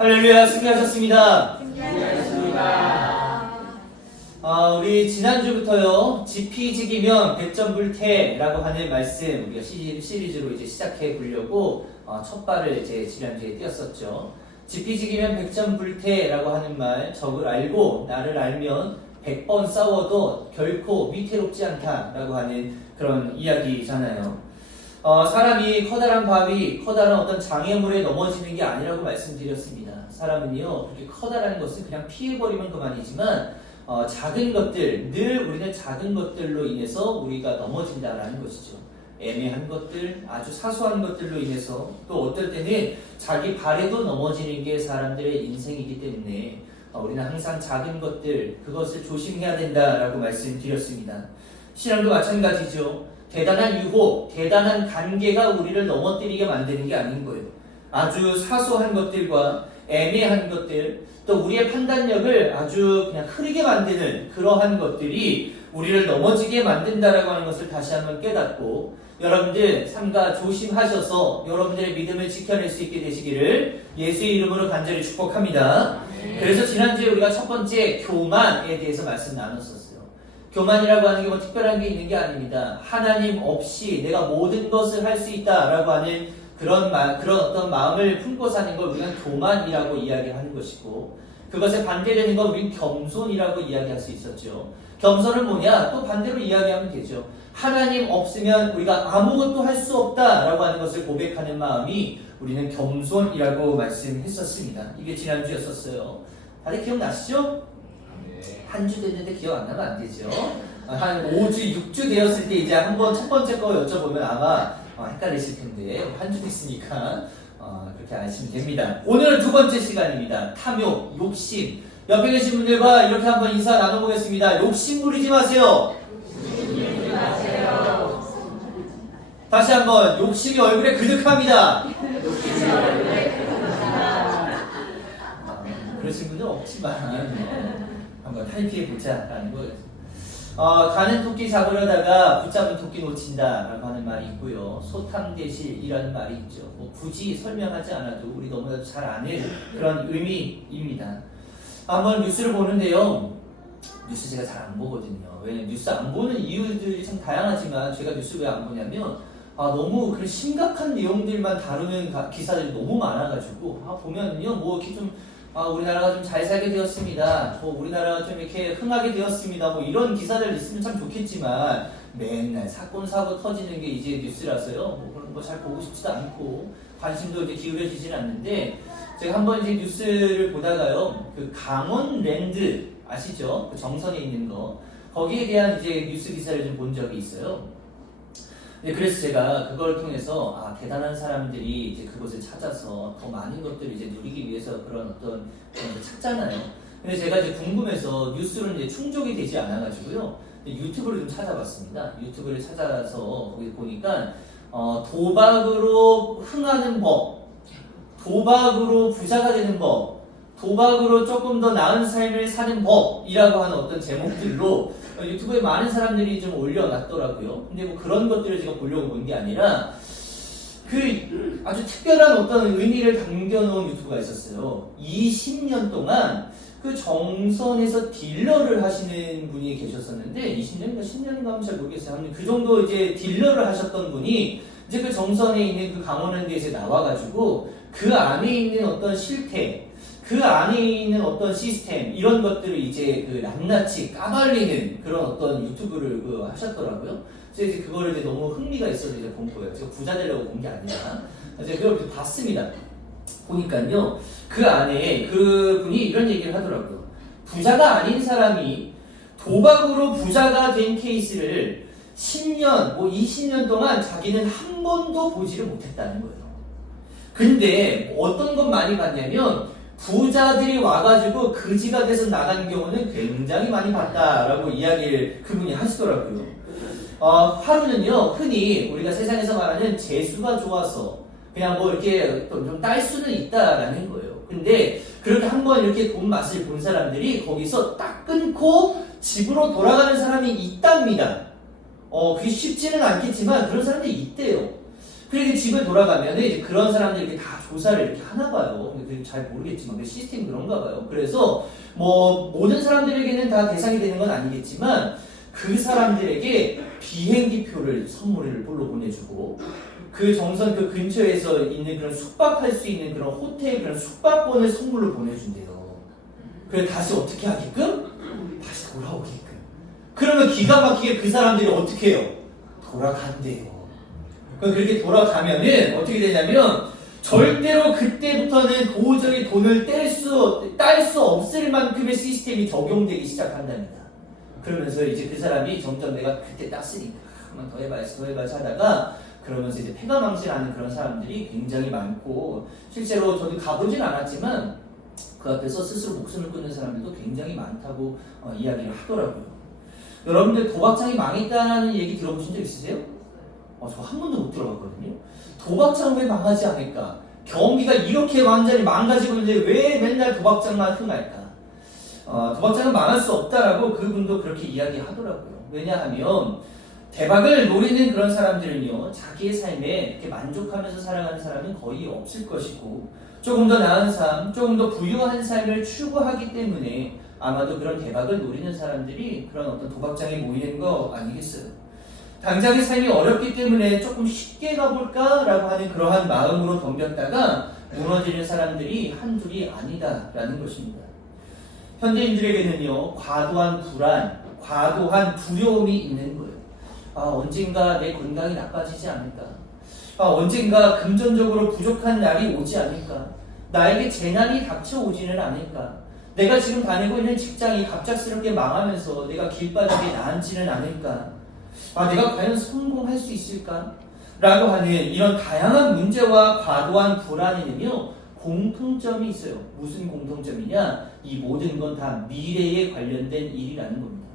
할렐루야, 승리하셨습니다. 승리하셨습니다. 우리 지난주부터요, 지피지기면 백전불태라고 하는 말씀, 우리가 시리즈로 이제 시작해 보려고, 첫 발을 이제 지난주에 띄었었죠. 지피지기면 백전불태라고 하는 말, 적을 알고, 나를 알면 100번 싸워도 결코 위태롭지 않다라고 하는 그런 이야기잖아요. 사람이 커다란 바위, 커다란 어떤 장애물에 넘어지는 게 아니라고 말씀드렸습니다. 사람은요, 그렇게 커다란 것은 그냥 피해버리면 그만이지만, 작은 것들, 늘 우리는 작은 것들로 인해서 우리가 넘어진다라는 것이죠. 애매한 것들, 아주 사소한 것들로 인해서, 또 어떨 때는 자기 발에도 넘어지는 게 사람들의 인생이기 때문에, 우리는 항상 작은 것들, 그것을 조심해야 된다라고 말씀드렸습니다. 신앙도 마찬가지죠. 대단한 유혹, 대단한 관계가 우리를 넘어뜨리게 만드는 게 아닌 거예요. 아주 사소한 것들과 애매한 것들, 또 우리의 판단력을 아주 그냥 흐리게 만드는 그러한 것들이 우리를 넘어지게 만든다라고 하는 것을 다시 한번 깨닫고, 여러분들 삼가 조심하셔서 여러분들의 믿음을 지켜낼 수 있게 되시기를 예수의 이름으로 간절히 축복합니다. 그래서 지난주에 우리가 첫 번째 교만에 대해서 말씀 나눴었어요. 교만이라고 하는 게 뭐 특별한 게 있는 게 아닙니다. 하나님 없이 내가 모든 것을 할 수 있다라고 하는 그런 어떤 마음을 품고 사는 걸 우리는 교만이라고 이야기하는 것이고, 그것에 반대되는 건 우리는 겸손이라고 이야기할 수 있었죠. 겸손은 뭐냐? 또 반대로 이야기하면 되죠. 하나님 없으면 우리가 아무것도 할 수 없다라고 하는 것을 고백하는 마음이 우리는 겸손이라고 말씀했었습니다. 이게 지난주였었어요. 다들 기억나시죠? 한 주 됐는데 기억 안 나면 안 되죠. 한 5주, 6주 되었을 때 이제 한번 첫 번째 거 여쭤보면 아마 헷갈리실 텐데, 한 주 됐으니까 그렇게 아시면 됩니다. 오늘은 두 번째 시간입니다. 탐욕, 욕심. 옆에 계신 분들과 이렇게 한번 인사 나눠보겠습니다. 욕심 부리지 마세요. 다시 한번, 욕심이 얼굴에 그득합니다. 그러신 분은 없지만 한번 탈피해보자라는 거예요. 가는 토끼 잡으려다가 붙잡은 토끼 놓친다라고 하는 말이 있고요. 소탕대실이라는 말이 있죠. 뭐 굳이 설명하지 않아도 우리 너무나도 잘 아는 그런 의미입니다. 한번 뉴스를 보는데요. 뉴스 제가 잘 안 보거든요. 왜냐면 뉴스 안 보는 이유들이 참 다양하지만 제가 뉴스 왜 안 보냐면 너무 그런 심각한 내용들만 다루는 기사들이 너무 많아가지고 보면요, 뭐 이렇게 좀 우리나라가 좀 잘 살게 되었습니다. 우리나라가 좀 이렇게 흥하게 되었습니다. 뭐 이런 기사들 있으면 참 좋겠지만 맨날 사건 사고 터지는 게 이제 뉴스라서요. 뭐 그런 거 잘 보고 싶지도 않고 관심도 이제 기울여지진 않는데, 제가 한번 이제 뉴스를 보다가요, 그 강원랜드 아시죠? 그 정선에 있는 거, 거기에 대한 이제 뉴스 기사를 좀 본 적이 있어요. 네, 그래서 제가 그걸 통해서 대단한 사람들이 이제 그것을 찾아서 더 많은 것들을 이제 누리기 위해서 그런 걸 찾잖아요. 근데 제가 이제 궁금해서 뉴스를 이제 충족이 되지 않아가지고요, 유튜브를 좀 찾아봤습니다. 유튜브를 찾아서 거기 보니까 도박으로 흥하는 법, 도박으로 부자가 되는 법, 도박으로 조금 더 나은 삶을 사는 법이라고 하는 어떤 제목들로 유튜브에 많은 사람들이 좀 올려놨더라고요. 근데 뭐 그런 것들을 제가 보려고 본 게 아니라 그 아주 특별한 어떤 의미를 담겨놓은 유튜브가 있었어요. 20년 동안 그 정선에서 딜러를 하시는 분이 계셨었는데, 20년인가 10년인가 하면 잘 모르겠어요. 그 정도 이제 딜러를 하셨던 분이 이제 그 정선에 있는 그 강원랜드에서 나와가지고 그 안에 있는 어떤 실태, 그 안에 있는 어떤 시스템, 이런 것들을 이제 그 낱낱이 까발리는 그런 어떤 유튜브를 하셨더라고요. 그래서 이제 그거를 이제 너무 흥미가 있어서 이제 본 거예요. 제가 부자 되려고 본 게 아니라. 제가 그걸 봤습니다. 보니까요, 그 안에 그 분이 이런 얘기를 하더라고요. 부자가 아닌 사람이 도박으로 부자가 된 케이스를 10년, 뭐 20년 동안 자기는 한 번도 보지를 못했다는 거예요. 근데 어떤 것 많이 봤냐면, 부자들이 와가지고 거지가 돼서 나간 경우는 굉장히 많이 봤다라고 이야기를 그분이 하시더라고요. 하루는요, 흔히 우리가 세상에서 말하는 재수가 좋아서 그냥 뭐 이렇게 좀 딸 수는 있다라는 거예요. 근데 그렇게 한번 이렇게 돈 맛을 본 사람들이 거기서 딱 끊고 집으로 돌아가는 사람이 있답니다. 그게 쉽지는 않겠지만 그런 사람들이 있대요. 그리고 집을 돌아가면 이제 그런 사람들이 이렇게 다 조사를 이렇게 하나 봐요. 근데 잘 모르겠지만 그 시스템이 그런가 봐요. 그래서 뭐 모든 사람들에게는 다 대상이 되는 건 아니겠지만 그 사람들에게 비행기표를 선물을 볼로 보내주고 그 정선 그 근처에서 있는 그런 숙박할 수 있는 그런 호텔 그런 숙박권을 선물로 보내준대요. 그래 다시 어떻게 하게끔? 다시 돌아오게끔. 그러면 기가 막히게 그 사람들이 어떻게 해요? 돌아간대요. 그럼 그렇게 돌아가면은 어떻게 되냐면 절대로 그때부터는 도저히 돈을 딸 수 없을 만큼의 시스템이 적용되기 시작한답니다. 그러면서 이제 그 사람이 점점 내가 그때 땄으니까 한번 더 해봐야지 하다가 그러면서 이제 패가망신하는 그런 사람들이 굉장히 많고 실제로 저도 가보진 않았지만 그 앞에서 스스로 목숨을 끊는 사람들도 굉장히 많다고 이야기를 하더라고요. 여러분들 도박장이 망했다는 얘기 들어보신 적 있으세요? 저 한 번도 못 들어봤거든요. 도박장 왜 망하지 않을까? 경기가 이렇게 완전히 망가지고 있는데 왜 맨날 도박장만 흥할까? 도박장은 망할 수 없다라고 그분도 그렇게 이야기하더라고요. 왜냐하면 대박을 노리는 그런 사람들은요, 자기의 삶에 이렇게 만족하면서 살아가는 사람은 거의 없을 것이고, 조금 더 나은 삶, 조금 더 부유한 삶을 추구하기 때문에 아마도 그런 대박을 노리는 사람들이 그런 어떤 도박장에 모이는 거 아니겠어요? 당장의 삶이 어렵기 때문에 조금 쉽게 가볼까라고 하는 그러한 마음으로 덤볐다가 무너지는 사람들이 한둘이 아니다라는 것입니다. 현대인들에게는요, 과도한 불안, 과도한 두려움이 있는 거예요. 언젠가 내 건강이 나빠지지 않을까? 언젠가 금전적으로 부족한 날이 오지 않을까? 나에게 재난이 닥쳐오지는 않을까? 내가 지금 다니고 있는 직장이 갑작스럽게 망하면서 내가 길바닥에 나앉지는 않을까? 내가 과연 성공할 수 있을까? 라고 하는 이런 다양한 문제와 과도한 불안에는요, 공통점이 있어요. 무슨 공통점이냐? 이 모든 건 다 미래에 관련된 일이라는 겁니다.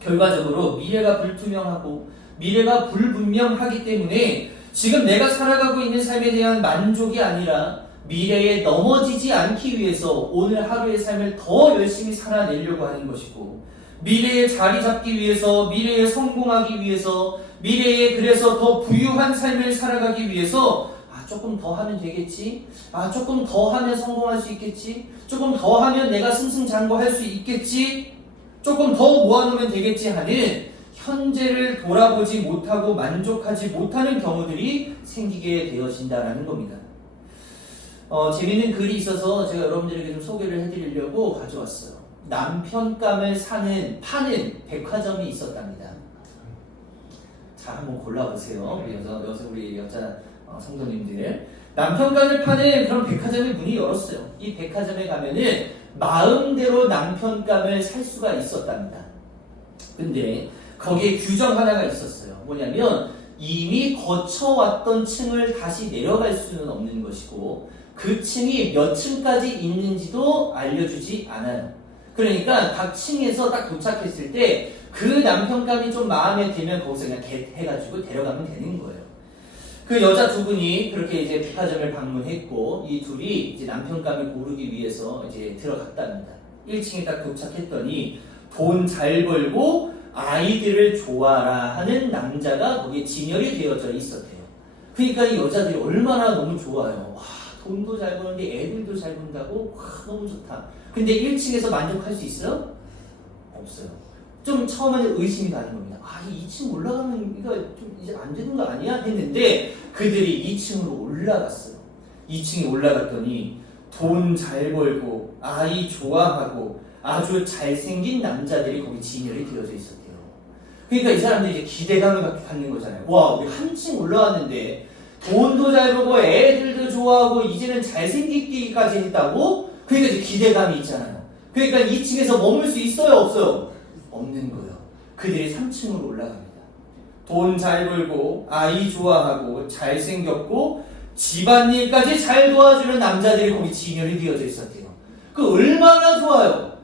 결과적으로 미래가 불투명하고 미래가 불분명하기 때문에 지금 내가 살아가고 있는 삶에 대한 만족이 아니라 미래에 넘어지지 않기 위해서 오늘 하루의 삶을 더 열심히 살아내려고 하는 것이고, 미래에 자리 잡기 위해서, 미래에 성공하기 위해서, 미래에 그래서 더 부유한 삶을 살아가기 위해서 조금 더 하면 되겠지? 조금 더 하면 성공할 수 있겠지? 조금 더 하면 내가 승승장구할 수 있겠지? 조금 더 모아놓으면 되겠지 하는 현재를 돌아보지 못하고 만족하지 못하는 경우들이 생기게 되어진다는 겁니다. 재밌는 글이 있어서 제가 여러분들에게 좀 소개를 해드리려고 가져왔어요. 남편감을 파는 백화점이 있었답니다. 자, 한번 골라보세요. 우리 여자 성도님들. 남편감을 파는 그런 백화점의 문이 열었어요. 이 백화점에 가면은 마음대로 남편감을 살 수가 있었답니다. 근데 거기에 규정 하나가 있었어요. 뭐냐면 이미 거쳐왔던 층을 다시 내려갈 수는 없는 것이고 그 층이 몇 층까지 있는지도 알려주지 않아요. 그러니까 각 층에서 딱 도착했을 때 그 남편감이 좀 마음에 들면 거기서 그냥 해가지고 데려가면 되는 거예요. 그 여자 두 분이 그렇게 이제 백화점을 방문했고 이 둘이 이제 남편감을 고르기 위해서 이제 들어갔답니다. 1층에 딱 도착했더니 돈 잘 벌고 아이들을 좋아라 하는 남자가 거기에 진열이 되어져 있었대요. 그러니까 이 여자들이 얼마나 너무 좋아요. 돈도 잘 버는데 애들도 잘 본다고 너무 좋다. 근데 1층에서 만족할 수 있어요? 없어요. 좀 처음에는 의심이 가는 겁니다. 2층 올라가면 이거 좀 이제 안 되는 거 아니야? 했는데 그들이 2층으로 올라갔어요. 2층에 올라갔더니 돈 잘 벌고 아이 좋아하고 아주 잘생긴 남자들이 거기 진열이 되어져 있었대요. 그러니까 이 사람들이 이제 기대감을 갖는 거잖아요. 우리 한층 올라왔는데 돈도 잘 벌고 애들도 좋아하고 이제는 잘생기기까지 했다고? 그러니까 이제 기대감이 있잖아요. 그러니까 2층에서 머물 수 있어요? 없어요? 없는 거예요. 그들이 3층으로 올라갑니다. 돈 잘 벌고 아이 좋아하고 잘생겼고 집안일까지 잘 도와주는 남자들이 거기 진열이 되어져 있었대요. 그 얼마나 좋아요.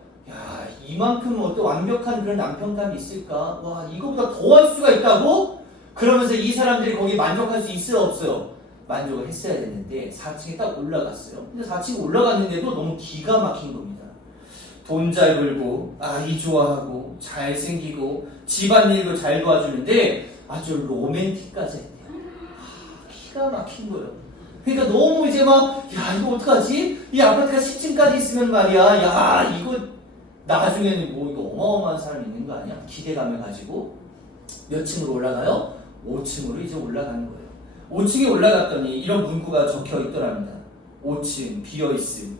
이만큼 어떤 완벽한 그런 남편감이 있을까? 이거보다 더 할 수가 있다고? 그러면서 이 사람들이 거기 만족할 수 있어요? 없어요? 만족을 했어야 됐는데 4층에 딱 올라갔어요. 근데 4층에 올라갔는데도 너무 기가 막힌 겁니다. 돈 잘 벌고 아이 좋아하고 잘생기고 집안일도 잘 도와주는데 아주 로맨틱까지 했대요. 기가 막힌 거예요. 그러니까 너무 이제 막, 야, 이거 어떡하지? 이 아파트가 10층까지 있으면 말이야. 야, 이거 나중에는 뭐 이거 어마어마한 사람이 있는 거 아니야? 기대감을 가지고 몇 층으로 올라가요? 5층으로 이제 올라가는 거예요. 5층에 올라갔더니 이런 문구가 적혀 있더랍니다. 5층 비어있음.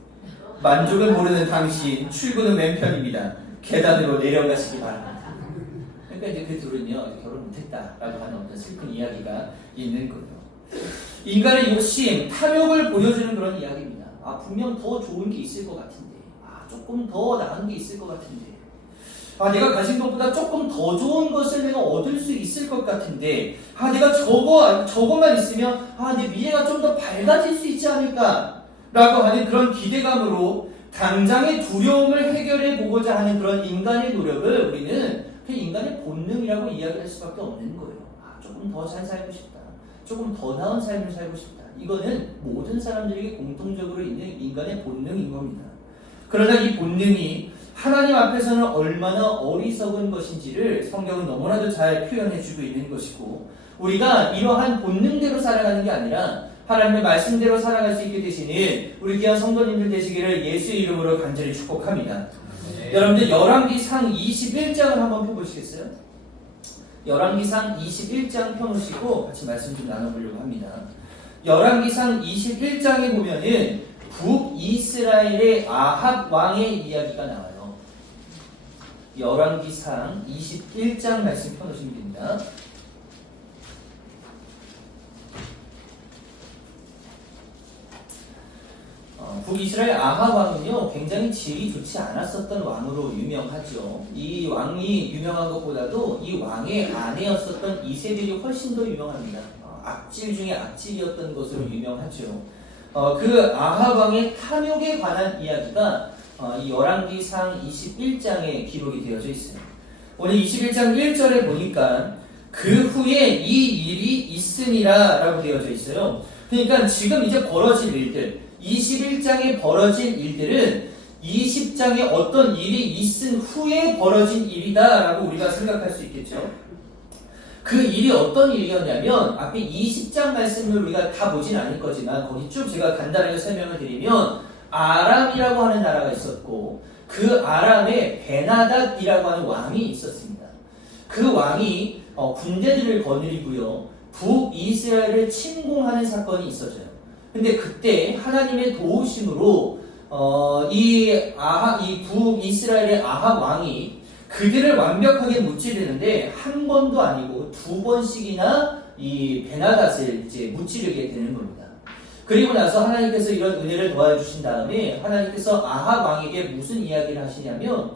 만족을 모르는 당신, 출근은 왼편입니다. 계단으로 내려가시기 바랍니다. 그러니까 이제 그 둘은요, 결혼 못했다라고 하는 어떤 슬픈 이야기가 있는 거예요. 인간의 욕심, 탐욕을 보여주는 그런 이야기입니다. 아, 분명 더 좋은 게 있을 것 같은데, 아, 조금 더 나은 게 있을 것 같은데, 아, 내가 가진 것보다 조금 더 좋은 것을 내가 얻을 수 있을 것 같은데, 아, 내가 저것만 있으면, 아, 내 미래가 좀 더 밝아질 수 있지 않을까? 라고 하는 그런 기대감으로 당장의 두려움을 해결해 보고자 하는 그런 인간의 노력을 우리는 그 인간의 본능이라고 이야기할 수밖에 없는 거예요. 아, 조금 더 잘 살고 싶다. 조금 더 나은 삶을 살고 싶다. 이거는 모든 사람들에게 공통적으로 있는 인간의 본능인 겁니다. 그러나 이 본능이 하나님 앞에서는 얼마나 어리석은 것인지를 성경은 너무나도 잘 표현해주고 있는 것이고, 우리가 이러한 본능대로 살아가는 게 아니라 하나님의 말씀대로 살아갈 수 있게 되시는 우리 귀한 성도님들 되시기를 예수의 이름으로 간절히 축복합니다. 네. 여러분들 열왕기상 21장을 한번 펴보시겠어요? 열왕기상 21장 펴놓으시고 같이 말씀 좀 나눠보려고 합니다. 열왕기상 21장에 보면은 북이스라엘의 아합 왕의 이야기가 나와요. 열왕기상 21장 말씀 펴놓으시면 됩니다. 북이스라엘 아합 왕은요, 굉장히 질이 좋지 않았었던 왕으로 유명하죠. 이 왕이 유명한 것보다도 이 왕의 아내였었던 이세벨이 훨씬 더 유명합니다. 악질 중에 악질이었던 것으로 유명하죠. 그 아합 왕의 탐욕에 관한 이야기가 이 열왕기상 21장에 기록이 되어져 있어요. 오늘 21장 1절에 보니까 그 후에 이 일이 있으니라 라고 되어져 있어요. 그러니까 지금 이제 벌어질 일들, 21장에 벌어진 일들은 20장에 어떤 일이 있은 후에 벌어진 일이다 라고 우리가 생각할 수 있겠죠. 그 일이 어떤 일이었냐면, 앞에 20장 말씀을 우리가 다 보진 않을 거지만 거기 쭉 제가 간단하게 설명을 드리면, 아람이라고 하는 나라가 있었고 그 아람에 베나닷이라고 하는 왕이 있었습니다. 그 왕이 군대들을 거느리고요, 북이스라엘을 침공하는 사건이 있어져요. 근데 그때 하나님의 도우심으로 이 북이스라엘의 아합 왕이 그들을 완벽하게 무찌르는데 한 번도 아니고 두 번씩이나 이 베나닷을 이제 무찌르게 되는 겁니다. 그리고 나서 하나님께서 이런 은혜를 도와주신 다음에 하나님께서 아합 왕에게 무슨 이야기를 하시냐면,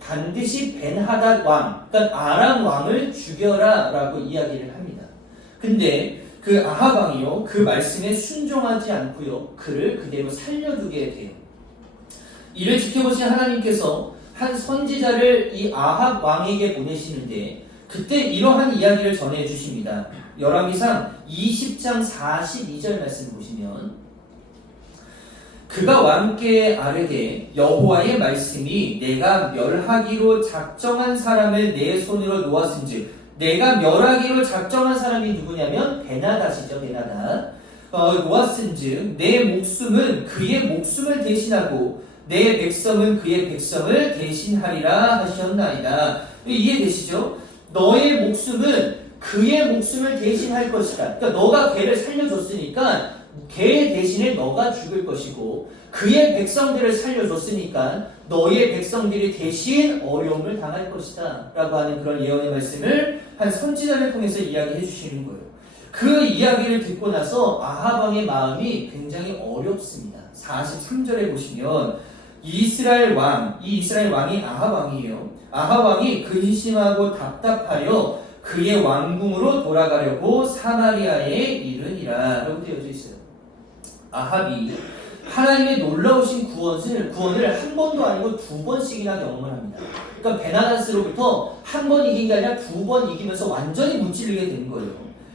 반드시 벤하닷 왕, 그러니까 아람 왕을 죽여라 라고 이야기를 합니다. 근데 그 아합 왕이요, 그 말씀에 순종하지 않고요, 그를 그대로 살려두게 돼요. 이를 지켜보신 하나님께서 한 선지자를 이 아합 왕에게 보내시는데, 그때 이러한 이야기를 전해 주십니다. 열왕기상 20장 42절 말씀 보시면, 그가 왕께 아뢰되 여호와의 말씀이 내가 멸하기로 작정한 사람을 내 손으로 놓았은즉, 내가 멸하기로 작정한 사람이 누구냐면 베나닷이죠. 베나닷. 놓았은즉 내 목숨은 그의 목숨을 대신하고 내 백성은 그의 백성을 대신하리라 하셨나이다. 이해되시죠? 너의 목숨은 그의 목숨을 대신할 것이다. 그러니까 너가 걔를 살려줬으니까 걔 대신에 너가 죽을 것이고, 그의 백성들을 살려줬으니까 너의 백성들이 대신 어려움을 당할 것이다 라고 하는 그런 예언의 말씀을 한 선지자를 통해서 이야기해 주시는 거예요. 그 이야기를 듣고 나서 아합 왕의 마음이 굉장히 어렵습니다. 43절에 보시면 이 이스라엘 왕이 아합 왕이에요. 아합 왕이 근심하고 답답하여 그의 왕궁으로 돌아가려고 사마리아에 이르니라 라고 되어져 있어요. 아합이 하나님의 놀라우신 구원을 한 번도 아니고 두 번씩이나 경험을 합니다. 그러니까 베나닷으로부터 한 번 이긴 게 아니라 두 번 이기면서 완전히 무찌르게 된 거예요.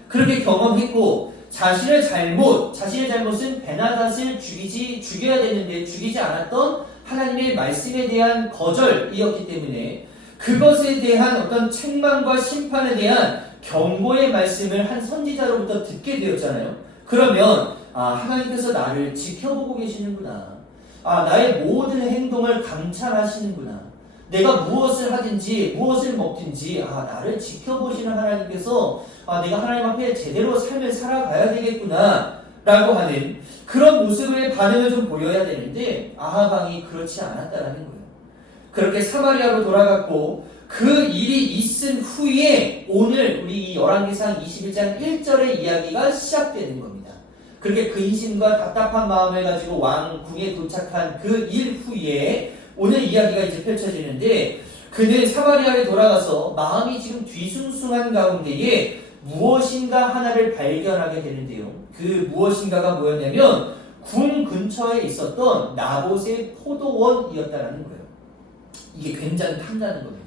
그렇게 경험했고, 자신의 잘못은 베나닷을 죽여야 되는데 죽이지 않았던 하나님의 말씀에 대한 거절이었기 때문에 그것에 대한 어떤 책망과 심판에 대한 경고의 말씀을 한 선지자로부터 듣게 되었잖아요. 그러면 하나님께서 나를 지켜보고 계시는구나. 나의 모든 행동을 감찰하시는구나. 내가 무엇을 하든지 무엇을 먹든지 나를 지켜보시는 하나님께서 내가 하나님 앞에 제대로 삶을 살아가야 되겠구나 라고 하는 그런 모습의 반응을 좀 보여야 되는데 아합 왕이 그렇지 않았다라는 거예요. 그렇게 사마리아로 돌아갔고 그 일이 있은 후에 오늘 우리 이 열왕기상 21장 1절의 이야기가 시작되는 겁니다. 그렇게 근심과 답답한 마음을 가지고 왕궁에 도착한 그 일 후에 오늘 이야기가 이제 펼쳐지는데 그는 사마리아에 돌아가서 마음이 지금 뒤숭숭한 가운데에 무엇인가 하나를 발견하게 되는데요. 그 무엇인가가 뭐였냐면 궁 근처에 있었던 나봇의 포도원이었다는 거예요. 이게 굉장히 탐나는 겁니다.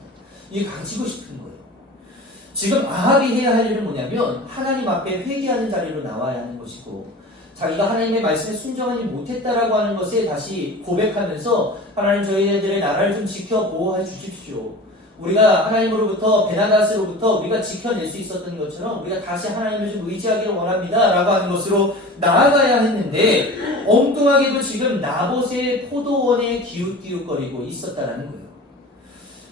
이게 가지고 싶은 거예요. 지금 아합이 해야 할 일은 뭐냐면 하나님 앞에 회개하는 자리로 나와야 하는 것이고 자기가 하나님의 말씀에 순종하지 못했다라고 하는 것에 다시 고백하면서 하나님 저희들의 나라를 좀 지켜 보호해 주십시오. 우리가 하나님으로부터 베나다스로부터 우리가 지켜낼 수 있었던 것처럼 우리가 다시 하나님을 좀 의지하기를 원합니다 라고 하는 것으로 나아가야 했는데 엉뚱하게도 지금 나봇의 포도원에 기웃기웃거리고 있었다라는 거예요.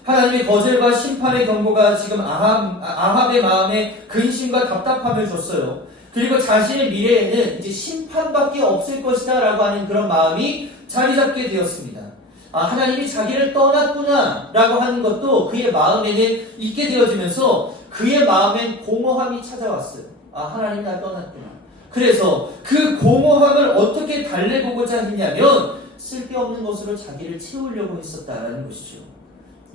하나님의 거절과 심판의 경고가 지금 아합의 마음에 근심과 답답함을 줬어요. 그리고 자신의 미래에는 이제 심판밖에 없을 것이다 라고 하는 그런 마음이 자리 잡게 되었습니다. 하나님이 자기를 떠났구나 라고 하는 것도 그의 마음에는 있게 되어지면서 그의 마음엔 공허함이 찾아왔어요. 하나님 날 떠났구나. 그래서 그 공허함을 어떻게 달래보고자 했냐면 쓸데없는 것으로 자기를 채우려고 했었다라는 것이죠.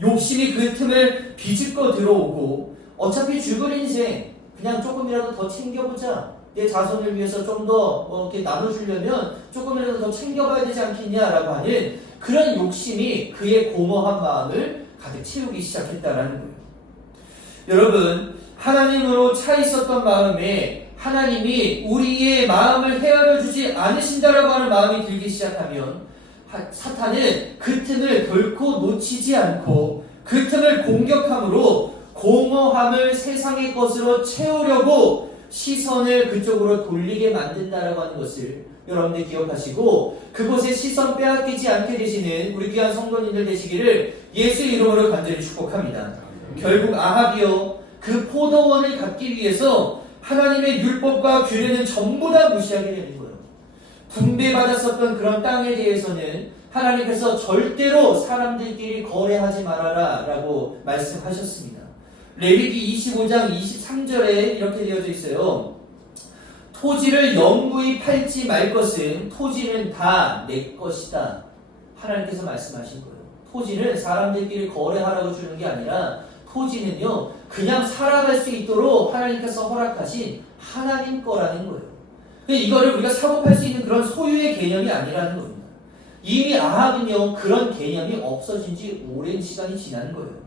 욕심이 그 틈을 비집고 들어오고 어차피 죽을 인생 그냥 조금이라도 더 챙겨보자. 내 자손을 위해서 좀 더 이렇게 나눠주려면 조금이라도 더 챙겨봐야 되지 않겠냐라고 하는 그런 욕심이 그의 공허한 마음을 가득 채우기 시작했다라는 거예요. 여러분, 하나님으로 차 있었던 마음에 하나님이 우리의 마음을 헤아려 주지 않으신다라고 하는 마음이 들기 시작하면 사탄은 그 틈을 결코 놓치지 않고 그 틈을 공격함으로 공허함을 세상의 것으로 채우려고 시선을 그쪽으로 돌리게 만든다라고 하는 것을 여러분들 기억하시고 그곳에 시선 빼앗기지 않게 되시는 우리 귀한 성도님들 되시기를 예수의 이름으로 간절히 축복합니다. 결국 아합이요 그 포도원을 갖기 위해서 하나님의 율법과 규례는 전부 다 무시하게 되는 거예요. 분배받았었던 그런 땅에 대해서는 하나님께서 절대로 사람들끼리 거래하지 말아라 라고 말씀하셨습니다. 레위기 25장 23절에 이렇게 되어져 있어요. 토지를 영구히 팔지 말 것은 토지는 다 내 것이다. 하나님께서 말씀하신 거예요. 토지는 사람들끼리 거래하라고 주는 게 아니라 토지는요 그냥 살아갈 수 있도록 하나님께서 허락하신 하나님 거라는 거예요. 이거를 우리가 사고 팔 수 있는 그런 소유의 개념이 아니라는 겁니다. 이미 아합은요 그런 개념이 없어진 지 오랜 시간이 지난 거예요.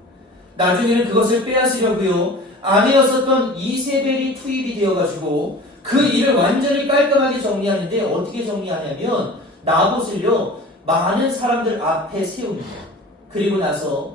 나중에는 그것을 빼앗으려고요 아내였었던 이세벨이 투입이 되어가지고 그 일을 완전히 깔끔하게 정리하는데 어떻게 정리하냐면 나봇을요 많은 사람들 앞에 세웁니다. 그리고 나서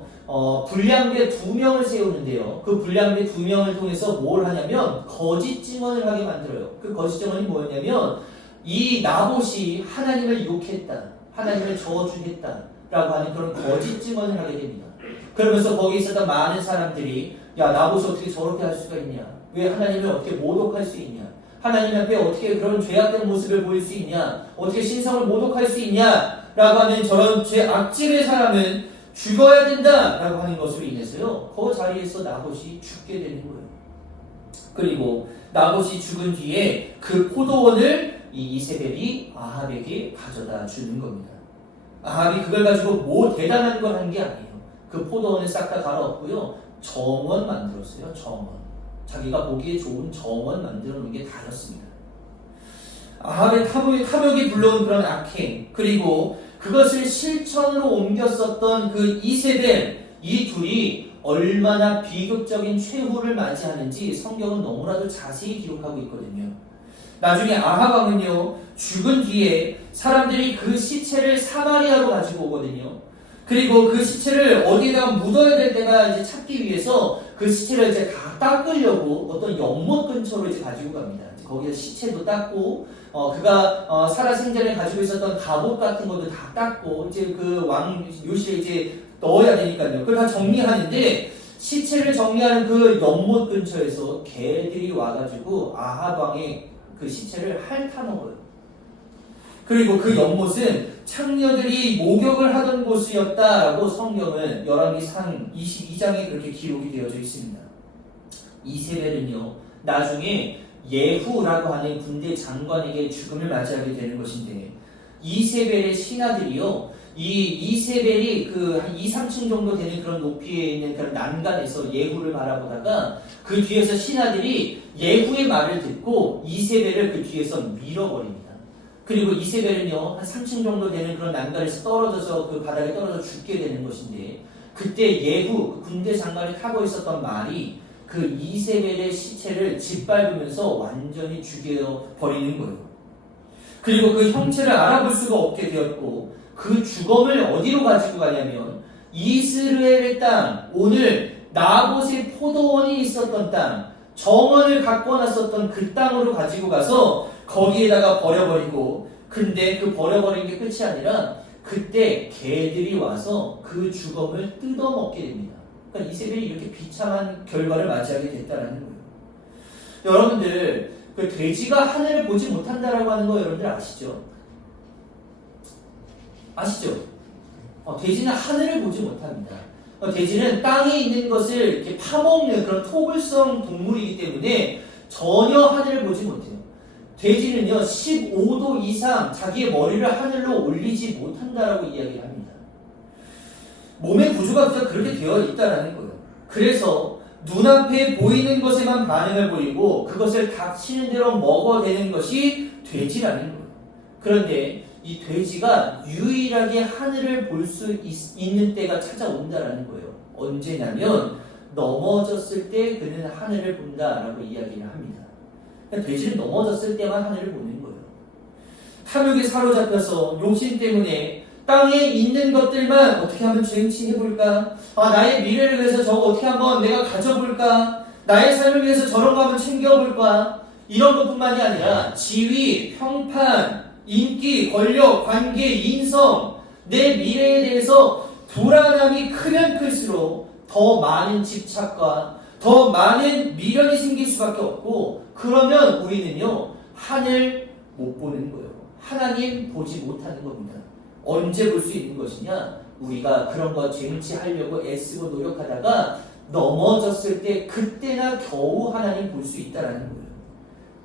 불량배 2명을 세우는데요. 그 불량배 2명을 통해서 뭘 하냐면 거짓 증언을 하게 만들어요. 그 거짓 증언이 뭐였냐면 이 나봇이 하나님을 욕했다, 하나님을 저주했다 라고 하는 그런 거짓 증언을 하게 됩니다. 그러면서 거기 있었던 많은 사람들이 야 나봇이 어떻게 저렇게 할 수가 있냐, 왜 하나님을 어떻게 모독할 수 있냐, 하나님 앞에 어떻게 그런 죄악된 모습을 보일 수 있냐, 어떻게 신성을 모독할 수 있냐 라고 하는 저런 죄 악질의 사람은 죽어야 된다 라고 하는 것으로 인해서요 그 자리에서 나봇이 죽게 되는 거예요. 그리고 나봇이 죽은 뒤에 그 포도원을 이 이세벨이 아합에게 가져다 주는 겁니다. 아합이 그걸 가지고 뭐 대단한 걸 한 게 아니에요. 그 포도원을 싹 다 갈아엎고요 정원 만들었어요. 정원, 자기가 보기에 좋은 정원 만들어 놓은 게 다였습니다. 아합의 탐욕이 불러온 그런 악행, 그리고 그것을 실천으로 옮겼었던 그 이세벨, 이 둘이 얼마나 비극적인 최후를 맞이하는지 성경은 너무나도 자세히 기록하고 있거든요. 나중에 아합 왕은요 죽은 뒤에 사람들이 그 시체를 사마리아로 가지고 오거든요. 그리고 그 시체를 어디에다가 묻어야 될 때가 이제 찾기 위해서 그 시체를 이제 다 닦으려고 어떤 연못 근처로 이제 가지고 갑니다. 이제 거기서 시체도 닦고, 그가 살아생전에 가지고 있었던 갑옷 같은 것도 다 닦고, 이제 그 왕 요실에 이제 넣어야 되니까요. 그걸 다 정리하는데, 시체를 정리하는 그 연못 근처에서 개들이 와가지고 아합 왕의 그 시체를 핥아먹어요. 그리고 그 연못은 창녀들이 목욕을 하던 곳이었다라고 성경은 열왕기상 22장에 그렇게 기록이 되어져 있습니다. 이세벨은요, 나중에 예후라고 하는 군대 장관에게 죽음을 맞이하게 되는 것인데, 이세벨의 신하들이요, 이 이세벨이 그 한 2, 3층 정도 되는 그런 높이에 있는 그런 난간에서 예후를 바라보다가 그 뒤에서 신하들이 예후의 말을 듣고 이세벨을 그 뒤에서 밀어버립니다. 그리고 이세벨은요, 한 3층 정도 되는 그런 난간에서 떨어져서 그 바닥에 떨어져 죽게 되는 것인데, 그때 예후, 그 군대 장관이 하고 있었던 말이 그 이세벨의 시체를 짓밟으면서 완전히 죽여버리는 거예요. 그리고 그 형체를 알아볼 수가 없게 되었고, 그 주검을 어디로 가지고 가냐면 이스라엘의 땅, 오늘 나봇의 포도원이 있었던 땅, 정원을 갖고 놨었던 그 땅으로 가지고 가서 거기에다가 버려버리고, 근데 그 버려버린 게 끝이 아니라 그때 개들이 와서 그 주검을 뜯어먹게 됩니다. 그러니까 이세벨이 이렇게 비참한 결과를 맞이하게 됐다는 거예요. 여러분들, 그 돼지가 하늘을 보지 못한다라고 하는 거 여러분들 아시죠? 아시죠? 돼지는 하늘을 보지 못합니다. 돼지는 땅에 있는 것을 이렇게 파먹는 그런 토굴성 동물이기 때문에 전혀 하늘을 보지 못해요. 돼지는요, 15도 이상 자기의 머리를 하늘로 올리지 못한다라고 이야기를 합니다. 몸의 구조가 그렇게 되어 있다라는 거예요. 그래서 눈앞에 보이는 것에만 반응을 보이고 그것을 닥치는 대로 먹어대는 것이 돼지라는 거예요. 그런데 이 돼지가 유일하게 하늘을 볼 수 있는 때가 찾아온다라는 거예요. 언제냐면 넘어졌을 때 그는 하늘을 본다라고 이야기를 합니다. 그러니까 돼지는 넘어졌을 때만 하늘을 보는 거예요. 탐욕에 사로잡혀서 욕심 때문에 땅에 있는 것들만 어떻게 하면 쟁취해볼까? 나의 미래를 위해서 저거 어떻게 한번 내가 가져볼까? 나의 삶을 위해서 저런 거 한번 챙겨볼까? 이런 것뿐만이 아니라 지위, 평판, 인기, 권력, 관계, 인성, 내 미래에 대해서 불안함이 크면 클수록 더 많은 집착과 더 많은 미련이 생길 수밖에 없고, 그러면 우리는요, 하늘 못 보는 거예요. 하나님 보지 못하는 겁니다. 언제 볼 수 있는 것이냐? 우리가 그런 거 쟁취하려고 애쓰고 노력하다가 넘어졌을 때 그때나 겨우 하나님 볼 수 있다는 거예요.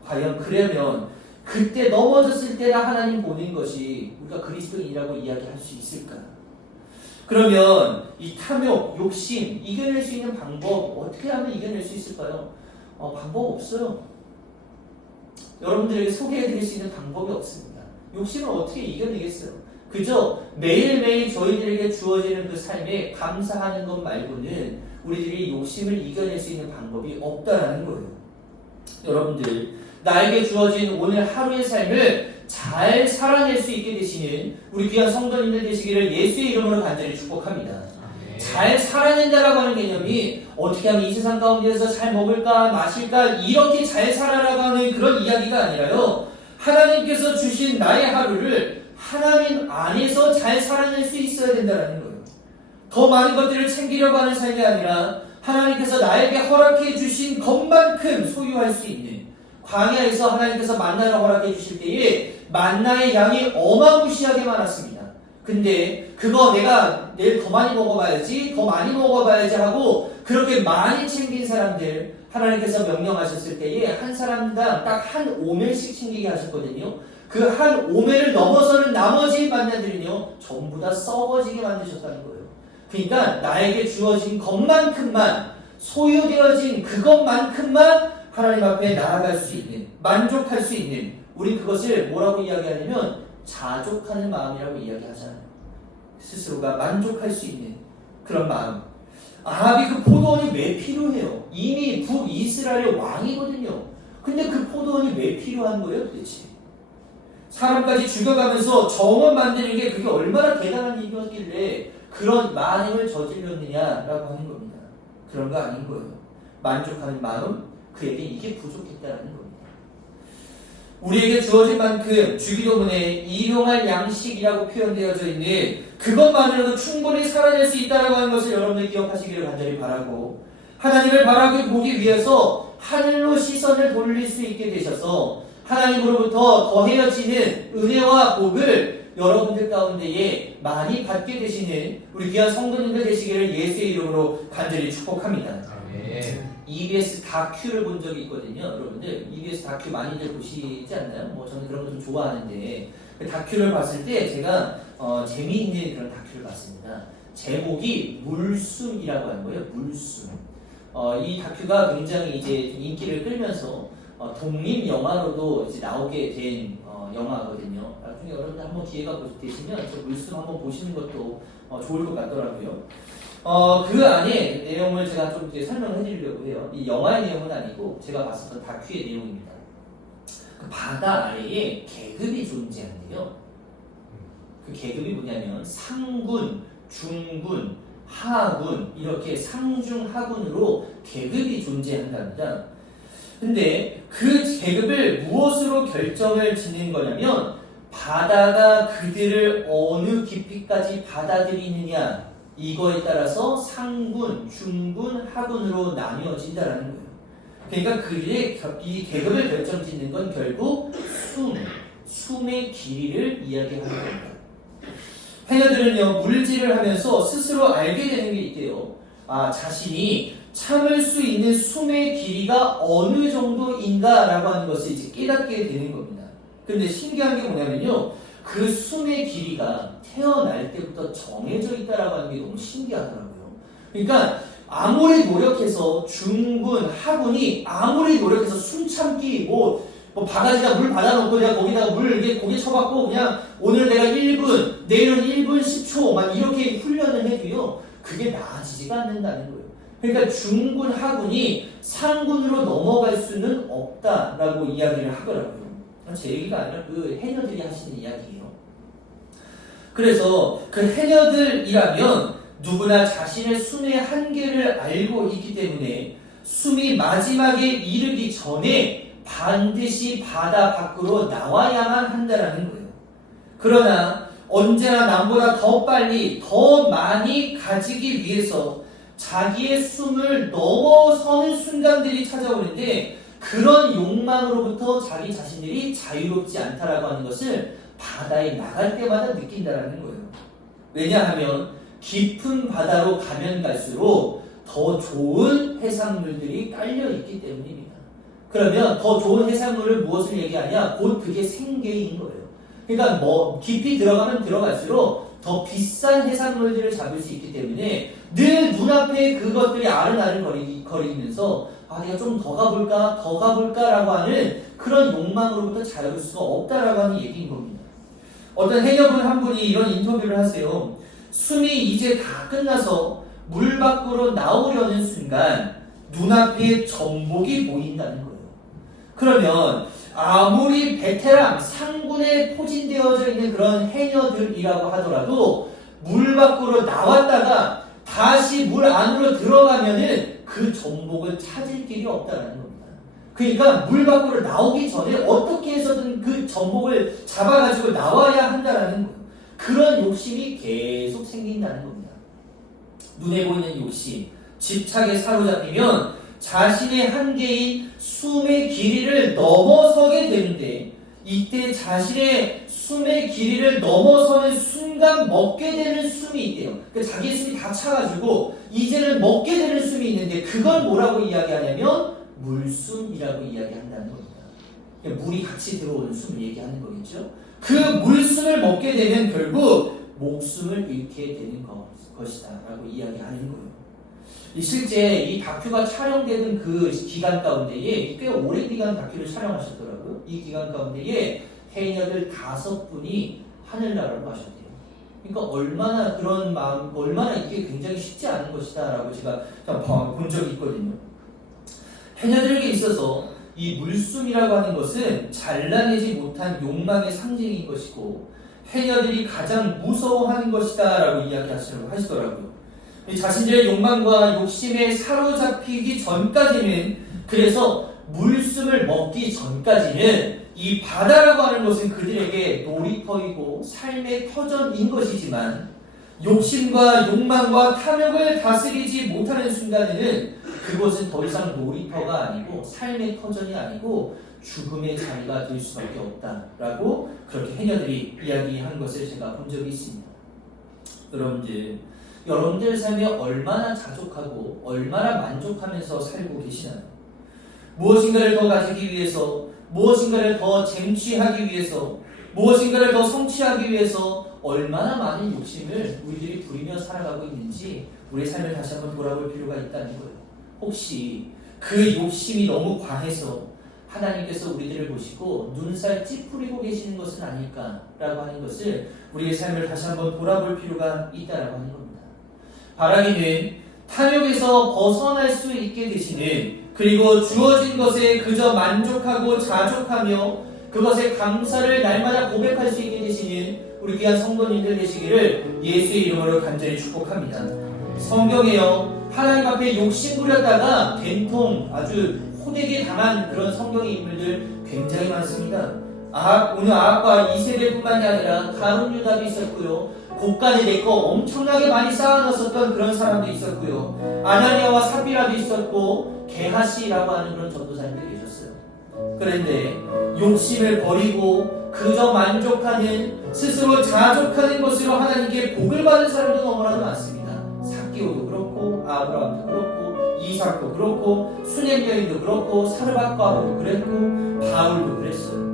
과연 그러면 그때 넘어졌을 때나 하나님 보는 것이 우리가 그리스도인이라고 이야기할 수 있을까? 그러면 이 탐욕, 욕심 이겨낼 수 있는 방법 어떻게 하면 이겨낼 수 있을까요? 방법 없어요. 여러분들에게 소개해드릴 수 있는 방법이 없습니다. 욕심을 어떻게 이겨내겠어요? 그저 매일매일 저희들에게 주어지는 그 삶에 감사하는 것 말고는 우리들이 욕심을 이겨낼 수 있는 방법이 없다라는 거예요. 여러분들, 나에게 주어진 오늘 하루의 삶을 잘 살아낼 수 있게 되시는 우리 귀한 성도님들 되시기를 예수의 이름으로 간절히 축복합니다. 잘 살아낸다라고 하는 개념이 어떻게 하면 이 세상 가운데서 잘 먹을까 마실까 이렇게 잘 살아라고 하는 그런 이야기가 아니라요, 하나님께서 주신 나의 하루를 하나님 안에서 잘 살아낼 수 있어야 된다는 거예요. 더 많은 것들을 챙기려고 하는 삶이 아니라 하나님께서 나에게 허락해 주신 것만큼 소유할 수 있는, 광야에서 하나님께서 만나를 허락해 주실 때에 만나의 양이 어마무시하게 많았습니다. 근데 그거 내가 내일 더 많이 먹어봐야지, 더 많이 먹어봐야지 하고 그렇게 많이 챙긴 사람들, 하나님께서 명령하셨을 때에 한 사람당 딱 한 오멜씩 챙기게 하셨거든요. 그 한 오멜을 넘어서는 나머지 만나들은요, 전부 다 썩어지게 만드셨다는 거예요. 그러니까 나에게 주어진 것만큼만, 소유되어진 그것만큼만 하나님 앞에 나아갈 수 있는, 만족할 수 있는, 우리 그것을 뭐라고 이야기하냐면 자족하는 마음이라고 이야기하잖아요. 스스로가 만족할 수 있는 그런 마음. 아합이 그 포도원이 왜 필요해요? 이미 북이스라엘의 왕이거든요. 근데 그 포도원이 왜 필요한 거예요 도대체? 사람까지 죽여가면서 정원 만드는 게 그게 얼마나 대단한 일이었길래 그런 만행을 저질렀느냐라고 하는 겁니다. 그런 거 아닌 거예요. 만족하는 마음, 그에게 이게 부족했다라는 겁니다. 우리에게 주어진 만큼 주기도문에 일용할 양식이라고 표현되어져 있는 그것만으로도 충분히 살아낼 수 있다라고 하는 것을 여러분들 기억하시기를 간절히 바라고, 하나님을 바라고 보기 위해서 하늘로 시선을 돌릴 수 있게 되셔서 하나님으로부터 더해어지는 은혜와 복을 여러분들 가운데에 많이 받게 되시는 우리 귀한 성도님들 되시기를 예수의 이름으로 간절히 축복합니다. EBS 다큐를 본 적이 있거든요. 여러분들 EBS 다큐 많이들 보시지 않나요? 뭐 저는 그런 거 좀 좋아하는데 그 다큐를 봤을 때 제가 재미있는 그런 다큐를 봤습니다. 제목이 물숨이라고 하는 거예요. 물숨. 이 다큐가 굉장히 이제 인기를 끌면서 독립 영화로도 이제 나오게 된 영화거든요. 나중에 여러분들 한번 기회가 되시면 저 물숨 한번 보시는 것도 좋을 것 같더라고요. 그 안에 내용을 제가 좀 이제 설명을 해드리려고 해요. 이 영화의 내용은 아니고 제가 봤었던 다큐의 내용입니다. 그 바다 아래에 계급이 존재하는데요. 그 계급이 뭐냐면 상군, 중군, 하군 이렇게 상중하군으로 계급이 존재한답니다. 근데 그 계급을 무엇으로 결정을 짓는 거냐면 바다가 그들을 어느 깊이까지 받아들이느냐 이거에 따라서 상군, 중군, 하군으로 나뉘어진다라는 거예요. 그러니까 이 계급을 결정짓는 건 결국 숨의 길이를 이야기하는 겁니다. 해녀들은요 물질을 하면서 스스로 알게 되는 게 있대요. 자신이 참을 수 있는 숨의 길이가 어느 정도인가라고 하는 것을 이제 깨닫게 되는 겁니다. 그런데 신기한 게 뭐냐면요, 그 숨의 길이가 태어날 때부터 정해져 있다라고 하는 게 너무 신기하더라고요. 그러니까 아무리 노력해서 중군, 하군이 아무리 노력해서 숨 참기 뭐 바가지가 물 받아놓고 내가 거기다가 물 이렇게 고개 쳐박고 그냥 오늘 내가 1분, 내일은 1분 10초 막 이렇게 훈련을 해도요 그게 나아지지가 않는다는 거예요. 그러니까 중군, 하군이 상군으로 넘어갈 수는 없다라고 이야기를 하더라고요. 제 얘기가 아니라 그 해녀들이 하시는 이야기예요. 그래서 그 해녀들이라면 누구나 자신의 숨의 한계를 알고 있기 때문에 숨이 마지막에 이르기 전에 반드시 바다 밖으로 나와야만 한다라는 거예요. 그러나 언제나 남보다 더 빨리 더 많이 가지기 위해서 자기의 숨을 넘어서는 순간들이 찾아오는데 그런 욕망으로부터 자기 자신들이 자유롭지 않다라고 하는 것을 바다에 나갈 때마다 느낀다라는 거예요. 왜냐하면 깊은 바다로 가면 갈수록 더 좋은 해산물들이 깔려 있기 때문입니다. 그러면 더 좋은 해산물을 무엇을 얘기하냐? 곧 그게 생계인 거예요. 그러니까 깊이 들어가면 들어갈수록 더 비싼 해산물들을 잡을 수 있기 때문에 늘 눈앞에 그것들이 아른아른거리면서 내가 좀 더 가볼까라고 하는 그런 욕망으로부터 자유로울 수가 없다라고 하는 얘기인 겁니다. 어떤 해녀분 한 분이 이런 인터뷰를 하세요. 숨이 이제 다 끝나서 물 밖으로 나오려는 순간 눈앞에 전복이 보인다는 거예요. 그러면 아무리 베테랑 상군에 포진되어져 있는 그런 해녀들이라고 하더라도 물 밖으로 나왔다가 다시 물 안으로 들어가면은 그 전복을 찾을 길이 없다는 겁니다. 그러니까 물 밖으로 나오기 전에 어떻게 해서든 그 전복을 잡아가지고 나와야 한다는 거예요. 그런 욕심이 계속 생긴다는 겁니다. 눈에 보이는 욕심, 집착에 사로잡히면 자신의 한계인 숨의 길이를 넘어서게 되는데 이때 자신의 숨의 길이를 넘어서는 순간 먹게 되는 숨이 있대요. 그러니까 자기의 숨이 다 차가지고 이제는 먹게 되는 숨이 있는데 그걸 뭐라고 이야기하냐면 물숨이라고 이야기한다는 겁니다. 그러니까 물이 같이 들어오는 숨을 얘기하는 거겠죠. 그 물숨을 먹게 되면 결국 목숨을 잃게 되는 것이다 라고 이야기하는 거예요. 실제 이 다큐가 촬영되는 그 기간 가운데에 꽤 오랜 기간 다큐를 촬영하셨더라고요. 이 기간 가운데에 해녀들 5분이 하늘나라로 가셨대요. 그러니까 얼마나 이게 굉장히 쉽지 않은 것이다라고 제가 본 적이 있거든요. 해녀들에게 있어서 이 물숨이라고 하는 것은 잘라내지 못한 욕망의 상징인 것이고 해녀들이 가장 무서워하는 것이다라고 이야기하시더라고요. 이 자신들의 욕망과 욕심에 사로잡히기 전까지는, 그래서 물숨을 먹기 전까지는 이 바다라고 하는 것은 그들에게 놀이터이고 삶의 터전인 것이지만, 욕심과 욕망과 탐욕을 다스리지 못하는 순간에는 그것은 더 이상 놀이터가 아니고 삶의 터전이 아니고 죽음의 자리가 될 수밖에 없다라고 그렇게 해녀들이 이야기한 것을 제가 본 적이 있습니다. 여러분들 삶에 얼마나 자족하고 얼마나 만족하면서 살고 계시나요? 무엇인가를 더 가지기 위해서, 무엇인가를 더 쟁취하기 위해서, 무엇인가를 더 성취하기 위해서 얼마나 많은 욕심을 우리들이 부리며 살아가고 있는지 우리의 삶을 다시 한번 돌아볼 필요가 있다는 거예요. 혹시 그 욕심이 너무 과해서 하나님께서 우리들을 보시고 눈살 찌푸리고 계시는 것은 아닐까라고 하는 것을 우리의 삶을 다시 한번 돌아볼 필요가 있다라고 하는 겁니다. 바라기는 탐욕에서 벗어날 수 있게 되시는, 그리고 주어진 것에 그저 만족하고 자족하며 그것에 감사를 날마다 고백할 수 있게 되시는 우리 귀한 성도님들 되시기를 예수의 이름으로 간절히 축복합니다. 성경에요, 하나님 앞에 욕심 부렸다가 된통 아주 호되게 당한 그런 성경의 인물들 굉장히 많습니다. 오늘 아합과 이세벨뿐만이 아니라 다른 유다도 있었고요, 곳간에 내 거 엄청나게 많이 쌓아놨었던 그런 사람도 있었고요, 아나니아와 삽비라도 있었고 게하시라고 하는 그런 전도사님들이 계셨어요. 그런데 욕심을 버리고 그저 만족하는, 스스로 자족하는 것으로 하나님께 복을 받은 사람도 너무나도 많습니다. 삭개오도 그렇고 아브라함도 그렇고 이삭도 그렇고 수넴 여인도 그렇고 사르밧과도 그랬고 바울도 그랬어요.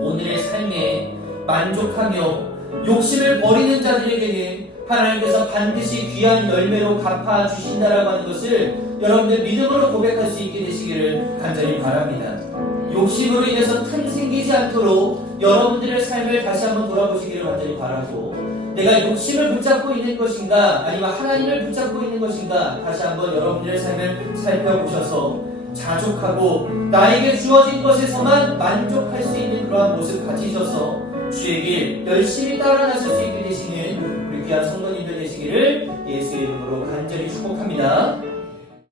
오늘의 삶에 만족하며 욕심을 버리는 자들에게는 하나님께서 반드시 귀한 열매로 갚아주신다라고 하는 것을 여러분들 믿음으로 고백할 수 있게 되시기를 간절히 바랍니다. 욕심으로 인해서 틈 생기지 않도록 여러분들의 삶을 다시 한번 돌아보시기를 간절히 바라고, 내가 욕심을 붙잡고 있는 것인가 아니면 하나님을 붙잡고 있는 것인가 다시 한번 여러분들의 삶을 살펴보셔서 자족하고 나에게 주어진 것에서만 만족할 수 있는 그러한 모습 가지셔서 주의 길 열심히 따라 나설 수 있게 되시는 우리 귀한 성도님들 되시기를 예수의 이름으로 간절히 축복합니다.